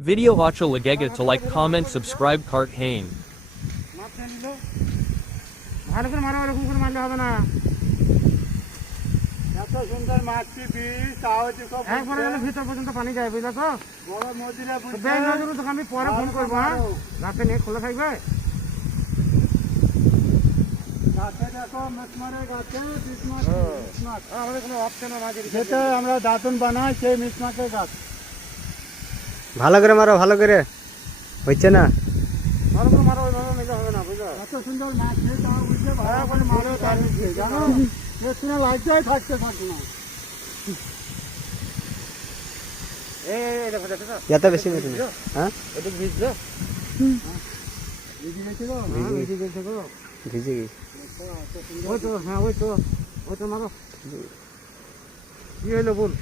Video acha lagega to like, comment, subscribe, Kart Hain. ভালো করে মারো, এরকম করে মারলে হবে না। এত সুন্দর মাছটি বীজ তাও দেখো একবারে গেলে ভিতর পর্যন্ত পানি যায়, বুঝলে তো? বড় মজুরা বেশ নজরুল, তোকে আমি পরে ফোন করবো, হ্যাঁ? রাতে নিয়ে খোলা থাকবে। গাছে দেখো মিসমারের গাছে মিসমার আমাদের কোনো অপশনও মাঝে যেটা আমরা দাঁতন বানাই সেই মিসমাকের গাছ। ভালো করে মারো, ভালো করে হচ্ছে না। ভালো করে মারো, ওইভাবে মেজা হবে না, বুঝলে? এত সুন্দর মাছ খেয়ে তাও বুঝতে ভালো করে মারো তার নিচে জানো পেছনে লাগতেই থাকতে থাক না। এই দেখো দেখো তো, এত বেশি মেরে না। হ্যাঁ এদিক ভিজলো, ভিজে গেছিল ভিজে গেছে গো। ভিজে গেছে। ওই তো, হ্যাঁ ওই তো মারো। কি হইলো বল?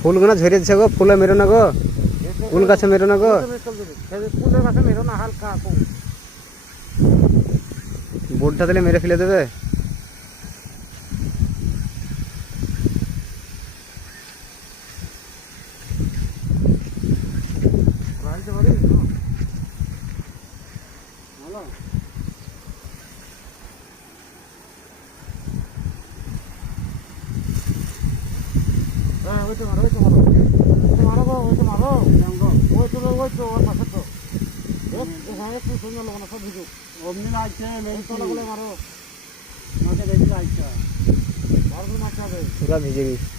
ফুলগুলো ঝরে দিচ্ছে গো, ফুলে মেরো না গো, ফুল গাছে মেরো না গো। ফুলের গাছে মেরো না, হালকা বোর্ডটা দিলে মেরে ফেলে দেবে। বাড়িতে পারি ভালো হ্যাঁ ওই তো মারো, ওই তো মারো, মারো গো, ওই তো মারো, ওই তো ওর পাশে তো এখানে একটু সুন্দর লোক না, সব ভিজু অমনি লাগছে মেরে তোলা বলে মারো, মাকে দেখি লাগছে ভালো করে মারতে হবে। পুরা ভিজে গেছে।